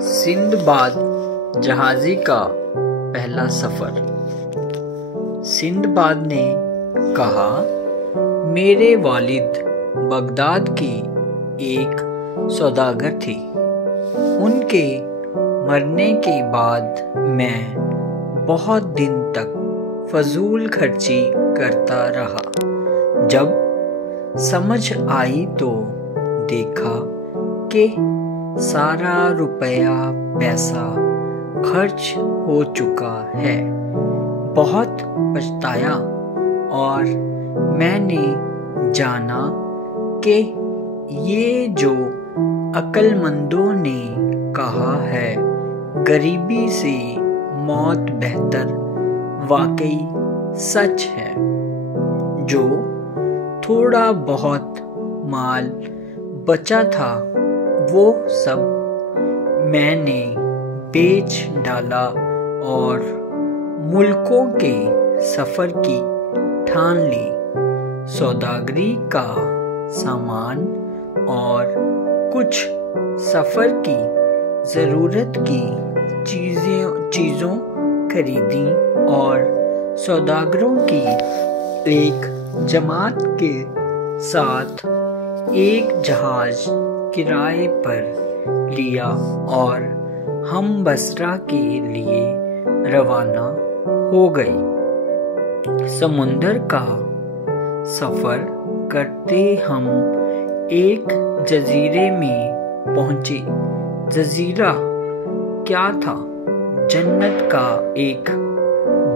Sinbad जहाज़ी का पहला सफ़र। Sinbad ने कहा, मेरे वालिद बगदाद की एक सौदागर थी। उनके मरने के बाद मैं बहुत दिन तक फजूल खर्ची करता रहा। जब समझ आई तो देखा कि सारा रुपया पैसा खर्च हो चुका है। बहुत पछताया और मैंने जाना कि ये जो अक्लमंदों ने कहा है गरीबी से मौत बेहतर, वाकई सच है। जो थोड़ा बहुत माल बचा था वो सब मैंने बेच डाला और मुल्कों के सफ़र की ठान ली। सौदागरी का सामान और कुछ सफ़र की ज़रूरत की चीज़ों खरीदी और सौदागरों की एक जमात के साथ एक जहाज़ किराए पर लिया और हम बसरा के लिए रवाना हो गए। समुंदर का सफ़र करते हम एक जजीरे में पहुंचे। जजीरा क्या था? जन्नत का एक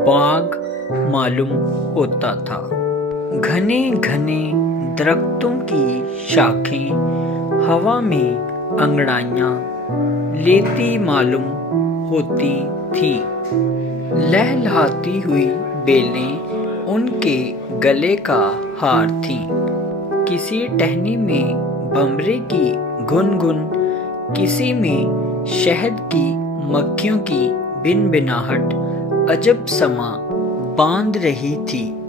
बाग मालूम होता था। घने घने दरख्तों की शाखें हवा में अंगड़ाइयाँ लेती मालूम होती थी। लहलहाती हुई बेलें उनके गले का हार थी। किसी टहनी में भंवरे की गुनगुन, किसी में शहद की मक्खियों की बिनबिनाहट अजब समा बांध रही थी।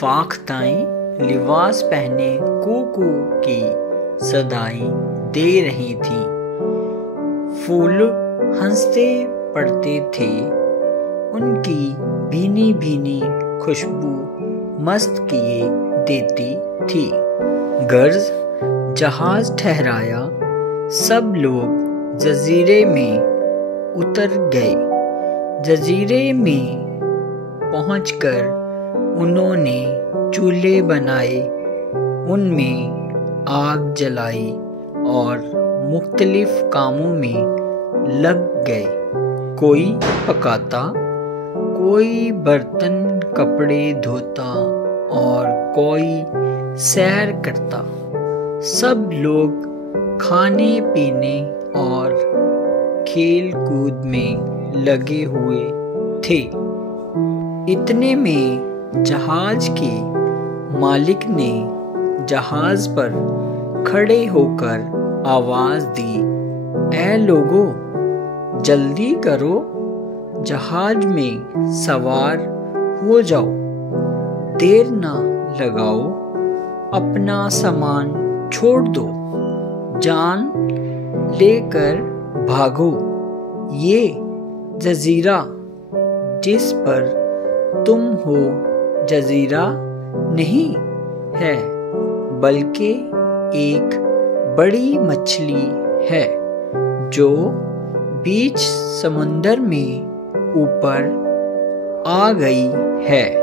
फाख्ताएं लिबास पहने कू-कू की सदाएं दे रही थी। फूल हंसते पड़ते थे। उनकी भीनी भीनी खुशबू मस्त किए देती थी। गर्ज जहाज ठहराया। सब लोग जजीरे में उतर गए। जजीरे में पहुंचकर उन्होंने चूल्हे बनाए, उनमें आग जलाई और मुख्तलिफ कामों में लग गए। कोई पकाता, कोई बर्तन कपड़े धोता और कोई सैर करता। सब लोग खाने पीने और खेल कूद में लगे हुए थे। इतने में जहाज के मालिक ने जहाज पर खड़े होकर आवाज दी, ऐ लोगो, जल्दी करो, जहाज में सवार हो जाओ, देर ना लगाओ, अपना सामान छोड़ दो, जान लेकर भागो। ये जजीरा जिस पर तुम हो जजीरा नहीं है, बल्कि एक बड़ी मछली है जो बीच समुंदर में ऊपर आ गई है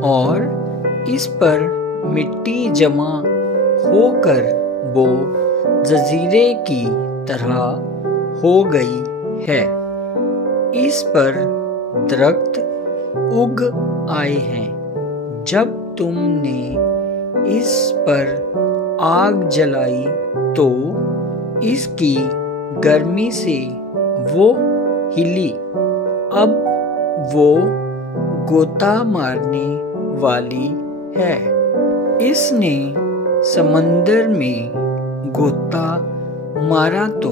और इस पर मिट्टी जमा होकर वो जजीरे की तरह हो गई है। इस पर दरख्त उग आए हैं। जब तुमने इस पर आग जलाई तो इसकी गर्मी से वो हिली। अब वो गोता मारने वाली है। इसने समंदर में गोता मारा तो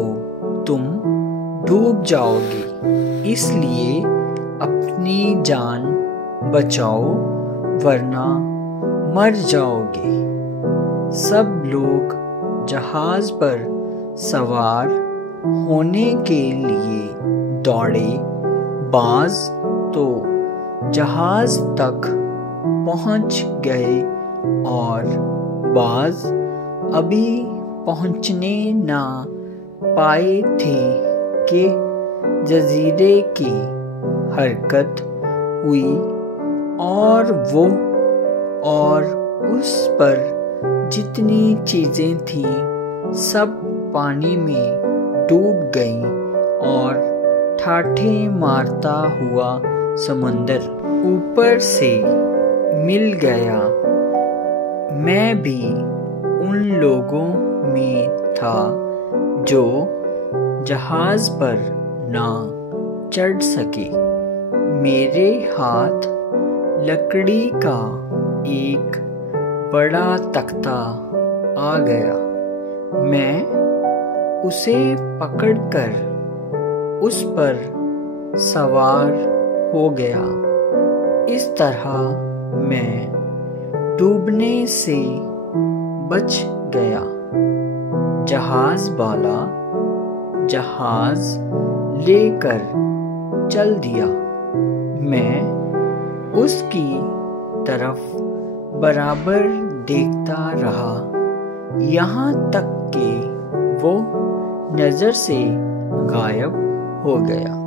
तुम डूब जाओगे। इसलिए अपनी जान बचाओ वरना मर जाओगे। सब लोग जहाज पर सवार होने के लिए दौड़े। बाज तो जहाज तक पहुंच गए और बाज अभी पहुंचने ना पाए थे कि जजीरे की हरकत हुई और वो और उस पर जितनी चीजें थीं सब पानी में डूब गईं और ठाठे मारता हुआ समुंदर ऊपर से मिल गया। मैं भी उन लोगों में था जो जहाज पर ना चढ़ सके। मेरे हाथ लकड़ी का एक बड़ा तख्ता आ गया। मैं उसे पकड़कर उस पर सवार हो गया। इस तरह मैं डूबने से बच गया। जहाज वाला जहाज लेकर चल दिया। मैं उसकी तरफ बराबर देखता रहा यहाँ तक कि वो नजर से गायब हो गया।